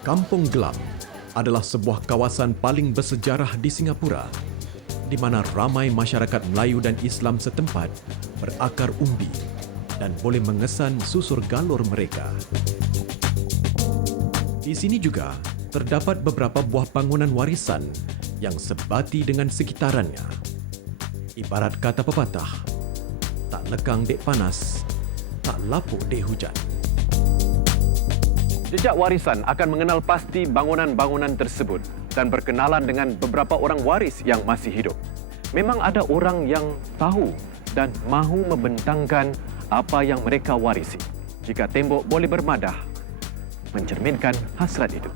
Kampung Glam adalah sebuah kawasan paling bersejarah di Singapura di mana ramai masyarakat Melayu dan Islam setempat berakar umbi dan boleh mengesan susur galur mereka. Di sini juga terdapat beberapa buah bangunan warisan yang sebati dengan sekitarannya. Ibarat kata pepatah, tak lekang dek panas, tak lapuk dek hujan. Jejak warisan akan mengenal pasti bangunan-bangunan tersebut dan berkenalan dengan beberapa orang waris yang masih hidup. Memang ada orang yang tahu dan mahu membentangkan apa yang mereka warisi. Jika tembok boleh bermadah, mencerminkan hasrat itu.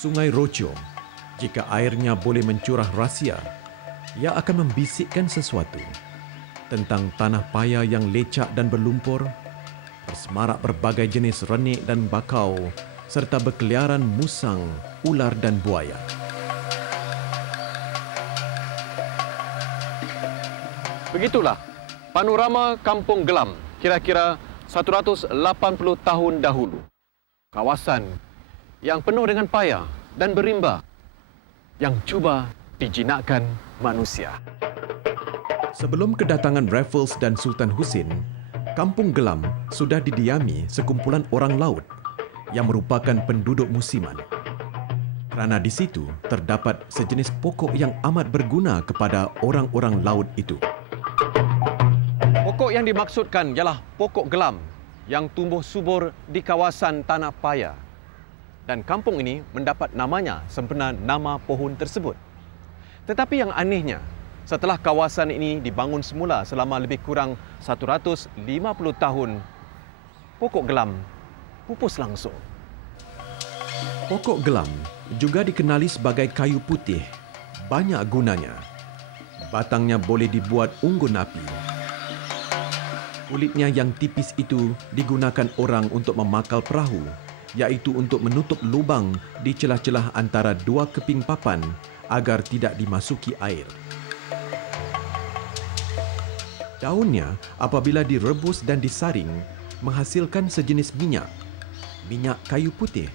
Sungai Rocho, jika airnya boleh mencurah rahsia, ia akan membisikkan sesuatu tentang tanah paya yang lecak dan berlumpur, bersemarak berbagai jenis renik dan bakau, serta berkeliaran musang, ular dan buaya. Begitulah panorama Kampung Glam kira-kira 180 tahun dahulu. Kawasan yang penuh dengan payah dan berimba yang cuba dijinakkan manusia. Sebelum kedatangan Raffles dan Sultan Husin, Kampung Glam sudah didiami sekumpulan orang laut yang merupakan penduduk musiman. Kerana di situ terdapat sejenis pokok yang amat berguna kepada orang-orang laut itu. Pokok yang dimaksudkan ialah pokok gelam yang tumbuh subur di kawasan Tanah Paya. Dan kampung ini mendapat namanya sempena nama pohon tersebut. Tetapi yang anehnya, setelah kawasan ini dibangun semula selama lebih kurang 150 tahun, pokok gelam pupus langsung. Pokok gelam juga dikenali sebagai kayu putih. Banyak gunanya. Batangnya boleh dibuat unggun api. Kulitnya yang tipis itu digunakan orang untuk memakal perahu, iaitu untuk menutup lubang di celah-celah antara dua keping papan agar tidak dimasuki air. Daunnya apabila direbus dan disaring menghasilkan sejenis minyak kayu putih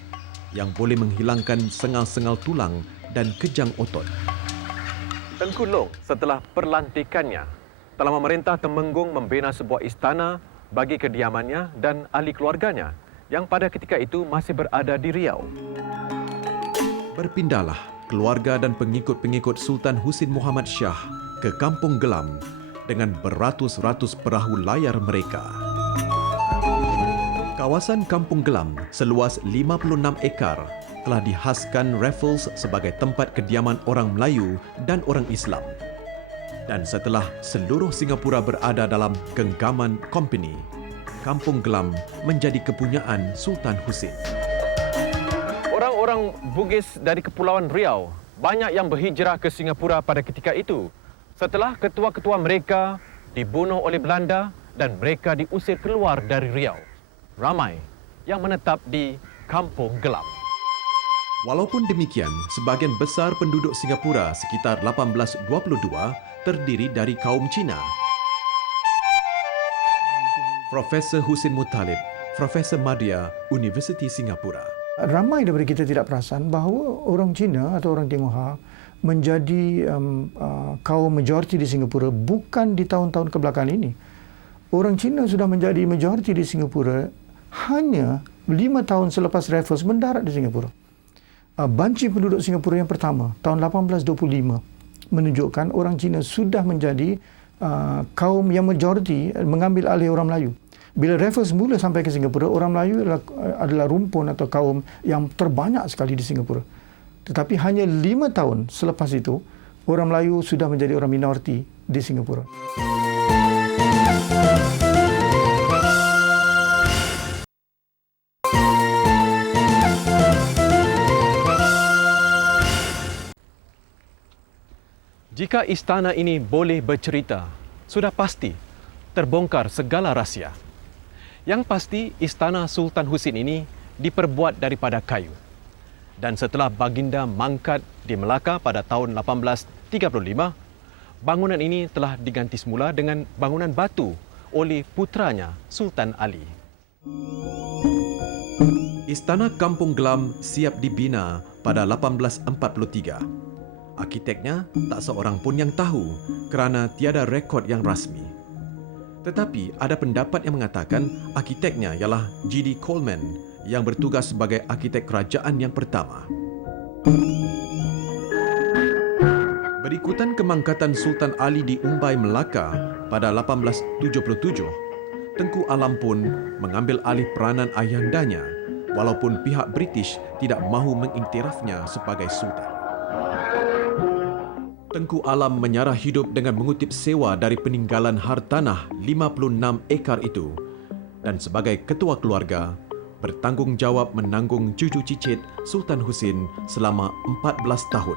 yang boleh menghilangkan sengal-sengal tulang dan kejang otot. Tengku Long setelah perlantikannya telah memerintah Temenggung membina sebuah istana bagi kediamannya dan ahli keluarganya yang pada ketika itu masih berada di Riau. Berpindahlah keluarga dan pengikut-pengikut Sultan Husin Muhammad Shah ke Kampung Glam dengan beratus-ratus perahu layar mereka. Kawasan Kampung Glam seluas 56 ekar telah dihaskan Raffles sebagai tempat kediaman orang Melayu dan orang Islam. Dan setelah seluruh Singapura berada dalam genggaman company, Kampung Glam menjadi kepunyaan Sultan Husin. Orang-orang Bugis dari Kepulauan Riau banyak yang berhijrah ke Singapura pada ketika itu setelah ketua-ketua mereka dibunuh oleh Belanda dan mereka diusir keluar dari Riau. Ramai yang menetap di Kampung Glam. Walaupun demikian, sebahagian besar penduduk Singapura sekitar 1822 terdiri dari kaum Cina. Profesor Husin Muttalib, Profesor Madya, Universiti Singapura. Ramai daripada kita tidak perasan bahawa orang Cina atau orang Tionghoa menjadi kaum majoriti di Singapura bukan di tahun-tahun kebelakangan ini. Orang Cina sudah menjadi majoriti di Singapura hanya 5 tahun selepas Raffles mendarat di Singapura. Banci penduduk Singapura yang pertama, tahun 1825, menunjukkan orang Cina sudah menjadi kaum yang majoriti mengambil alih orang Melayu. Bila Raffles mula sampai ke Singapura, orang Melayu adalah rumpun atau kaum yang terbanyak sekali di Singapura. Tetapi hanya 5 tahun selepas itu, orang Melayu sudah menjadi orang minoriti di Singapura. Jika istana ini boleh bercerita, sudah pasti terbongkar segala rahsia. Yang pasti, istana Sultan Husin ini diperbuat daripada kayu. Dan setelah baginda mangkat di Melaka pada tahun 1835, bangunan ini telah diganti semula dengan bangunan batu oleh putranya Sultan Ali. Istana Kampung Glam siap dibina pada 1843. Arkiteknya tak seorang pun yang tahu kerana tiada rekod yang rasmi. Tetapi ada pendapat yang mengatakan arkiteknya ialah G.D. Coleman yang bertugas sebagai arkitek kerajaan yang pertama. Berikutan kemangkatan Sultan Ali di Umbai, Melaka pada 1877, Tengku Alam pun mengambil alih peranan ayandanya walaupun pihak British tidak mahu mengiktirafnya sebagai sultan. Tengku Alam menyarah hidup dengan mengutip sewa dari peninggalan hartanah 56 ekar itu dan sebagai ketua keluarga bertanggungjawab menanggung cucu cicit Sultan Husin selama 14 tahun.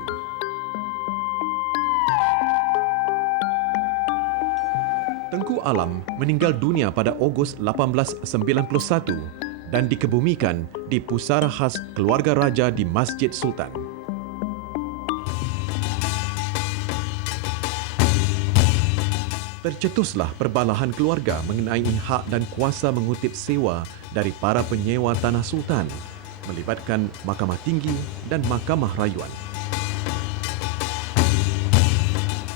Tengku Alam meninggal dunia pada Ogos 1891 dan dikebumikan di pusara khas keluarga raja di Masjid Sultan. Tercetuslah perbalahan keluarga mengenai hak dan kuasa mengutip sewa dari para penyewa tanah sultan, melibatkan Mahkamah Tinggi dan Mahkamah Rayuan.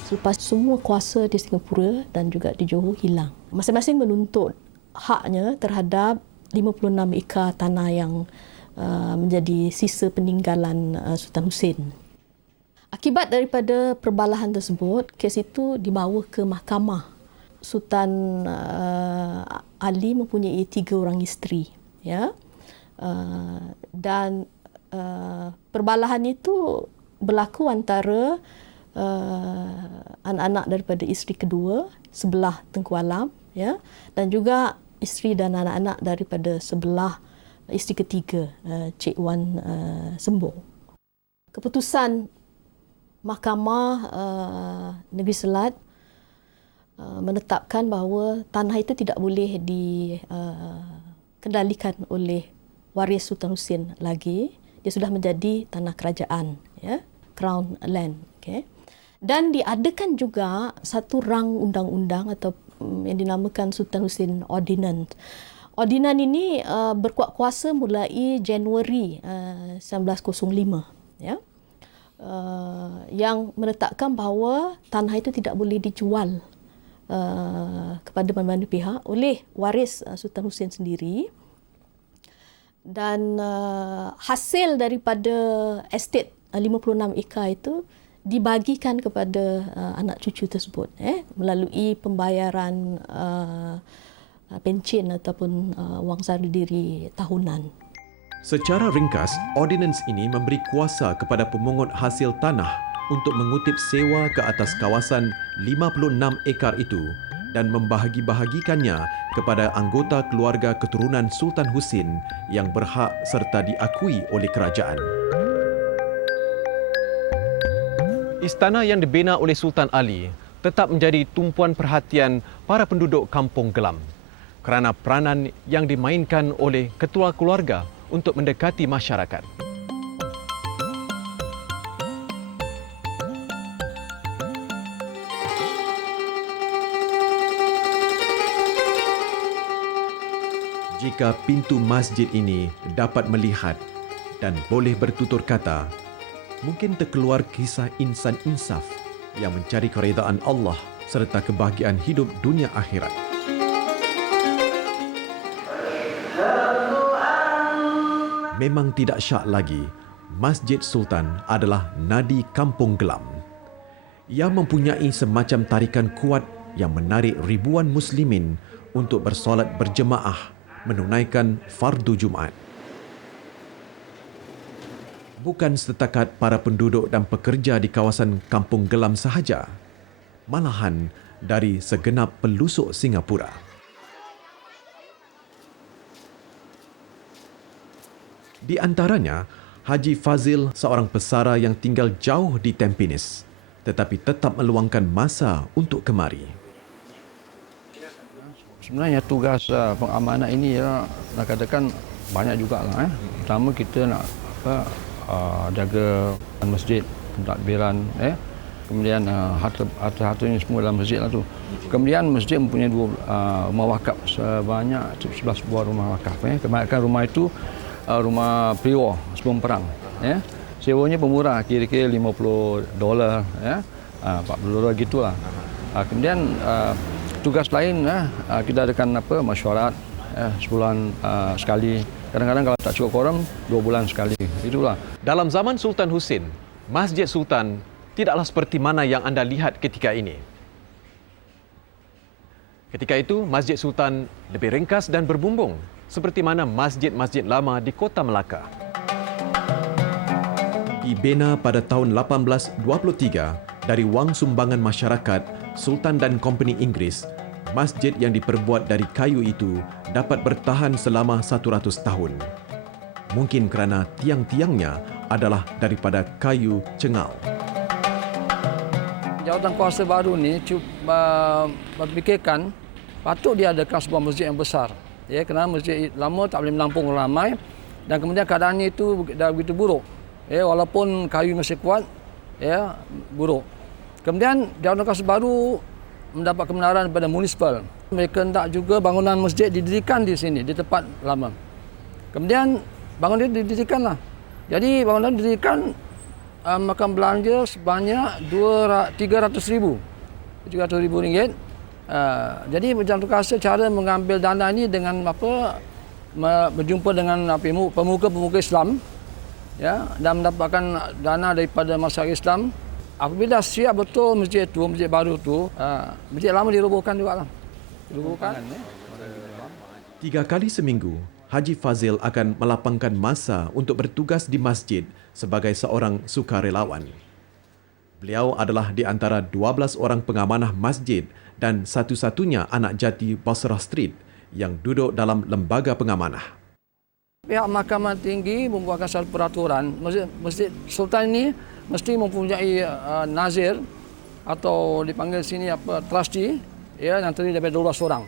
Selepas semua kuasa di Singapura dan juga di Johor hilang, masing-masing menuntut haknya terhadap 56 ekar tanah yang menjadi sisa peninggalan Sultan Husin. Akibat daripada perbalahan tersebut, kes itu dibawa ke mahkamah. Sultan Ali mempunyai 3 orang isteri, ya. Dan perbalahan itu berlaku antara anak-anak daripada isteri kedua sebelah Tengku Alam, ya, dan juga isteri dan anak-anak daripada sebelah isteri ketiga, Cik Wan Sembo. Keputusan Mahkamah Negeri Selat menetapkan bahawa tanah itu tidak boleh dikendalikan oleh waris Sultan Husin lagi. Dia sudah menjadi tanah kerajaan, ya, Crown Land. Okay. Dan diadakan juga satu rang undang-undang atau yang dinamakan Sultan Husin Ordinance. Ordinance ini berkuat kuasa mulai Januari 1905, ya. Yang menetapkan bahawa tanah itu tidak boleh dijual kepada mana-mana pihak oleh waris Sultan Husin sendiri. Dan hasil daripada estate 56 ekar itu dibagikan kepada anak cucu tersebut melalui pembayaran pencen ataupun wang sara diri tahunan. Secara ringkas, ordinans ini memberi kuasa kepada pemungut hasil tanah untuk mengutip sewa ke atas kawasan 56 ekar itu dan membahagi-bahagikannya kepada anggota keluarga keturunan Sultan Husin yang berhak serta diakui oleh kerajaan. Istana yang dibina oleh Sultan Ali tetap menjadi tumpuan perhatian para penduduk Kampung Glam kerana peranan yang dimainkan oleh ketua keluarga untuk mendekati masyarakat. Jika pintu masjid ini dapat melihat dan boleh bertutur kata, mungkin terkeluar kisah insan insaf yang mencari keredaan Allah serta kebahagiaan hidup dunia akhirat. Memang tidak syak lagi, Masjid Sultan adalah nadi Kampung Glam. Ia mempunyai semacam tarikan kuat yang menarik ribuan muslimin untuk bersolat berjemaah menunaikan fardu Jumaat. Bukan setakat para penduduk dan pekerja di kawasan Kampung Glam sahaja, malahan dari segenap pelusuk Singapura. Di antaranya, Haji Fazil, seorang pesara yang tinggal jauh di Tampines. tetapi tetap meluangkan masa untuk kemari. Sebenarnya tugas pengamanan ini ya nak katakan banyak jugalah. Pertama kita nak jaga masjid, pentadbiran, kemudian harta-harta ini semua dalam masjid lah tu. Kemudian masjid mempunyai dua rumah wakaf, sebanyak 11 buah rumah wakaf. Kebanyakan rumah itu rumah pre-war sebelum perang. Sewanya pemurah, kira-kira $50, $40 gitulah. Kemudian tugas lain kita adakan mesyuarat sebulan sekali. Kadang-kadang kalau tak cukup quorum 2 bulan sekali. Itulah. Dalam zaman Sultan Husin, Masjid Sultan tidaklah seperti mana yang anda lihat ketika ini. Ketika itu, Masjid Sultan lebih ringkas dan berbumbung, seperti mana masjid-masjid lama di Kota Melaka. Dibina pada tahun 1823 dari wang sumbangan masyarakat, Sultan dan Kompeni Inggeris, masjid yang diperbuat dari kayu itu dapat bertahan selama 100 tahun. Mungkin kerana tiang-tiangnya adalah daripada kayu cengal. Jawatan kuasa baru ni cuba berfikirkan patut dia adakan sebuah masjid yang besar. Kerana masjid lama tak boleh menampung ramai dan kemudian keadaannya itu dah begitu buruk. Walaupun kayu masih kuat, buruk. Kemudian jawatan kuasa baru mendapat kebenaran daripada municipal. Mereka hendak juga bangunan masjid didirikan di sini, di tempat lama. Kemudian bangunan itu didirikanlah. Jadi bangunan didirikan makan belanja sebanyak RM300,000 ringgit. Jadi berjangka kuasa cara mengambil dana ini dengan berjumpa dengan pemuka-pemuka Islam, dan mendapatkan dana daripada masyarakat Islam. Apabila siap betul masjid itu, masjid baru itu, masjid lama dirobohkan juga lah. Dirobohkan. 3 kali seminggu, Haji Fazil akan melapangkan masa untuk bertugas di masjid sebagai seorang sukarelawan. Beliau adalah di antara 12 orang pengamanah masjid dan satu-satunya anak jati Basrah Street yang duduk dalam lembaga pengamanah. Pihak Mahkamah Tinggi membuatkan satu peraturan, Masjid Sultan ini mesti mempunyai nazir atau dipanggil sini trustee, yang terdiri daripada 12 orang.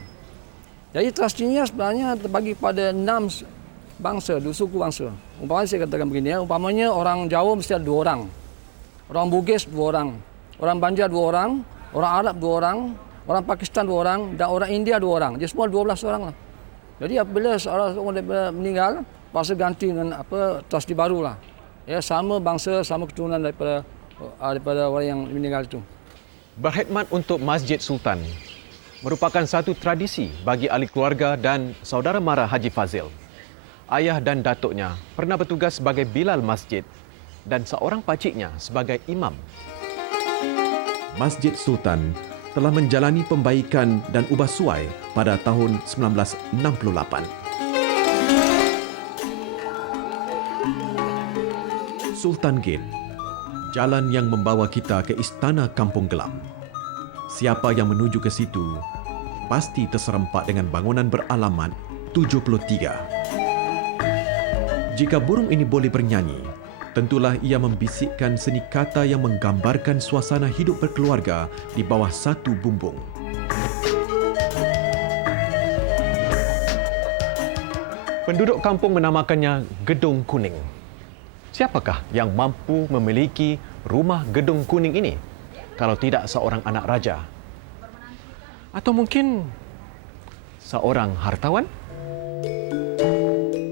Jadi trustee-nya sebenarnya terbagi pada 6 bangsa, 2 suku bangsa. Umpamanya saya katakan begini, umpamanya orang Jawa mesti ada 2 orang. Orang Bugis 2 orang, orang Banjar 2 orang, orang Arab 2 orang, orang Pakistan 2 orang dan orang India 2 orang. Jadi semua 12 orang lah. Jadi apabila seorang meninggal, pasal ganti dengan trustee barulah. Sama bangsa, sama keturunan daripada orang yang meninggal itu. Berkhidmat untuk Masjid Sultan merupakan satu tradisi bagi ahli keluarga dan saudara mara Haji Fazil. Ayah dan datuknya pernah bertugas sebagai bilal masjid dan seorang pakciknya sebagai imam. Masjid Sultan telah menjalani pembaikan dan ubah suai pada tahun 1968. Sultan Gate, jalan yang membawa kita ke Istana Kampung Glam. Siapa yang menuju ke situ pasti terserempak dengan bangunan beralamat 73. Jika burung ini boleh bernyanyi, tentulah ia membisikkan seni kata yang menggambarkan suasana hidup berkeluarga di bawah satu bumbung. Penduduk kampung menamakannya Gedung Kuning. Siapakah yang mampu memiliki rumah Gedung Kuning ini kalau tidak seorang anak raja? Atau mungkin seorang hartawan?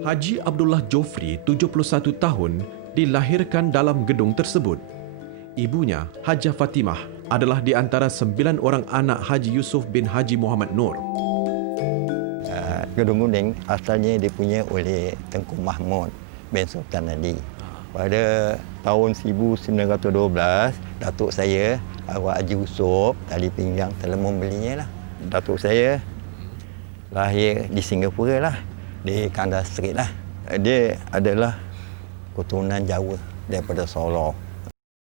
Haji Abdullah Jofri, 71 tahun, dilahirkan dalam gedung tersebut. Ibunya, Hajah Fatimah, adalah di antara 9 orang anak Haji Yusuf bin Haji Muhammad Nur. Gedung Kuning asalnya dipunyai oleh Tengku Mahmud bin Sultan Ali. Pada tahun 1912, datuk saya, Awak Haji Yusuf, tali pinggang telah membelinya lah. Datuk saya lahir di Singapura lah, di Kandar Street lah. Dia adalah keturunan Jawa daripada Solo.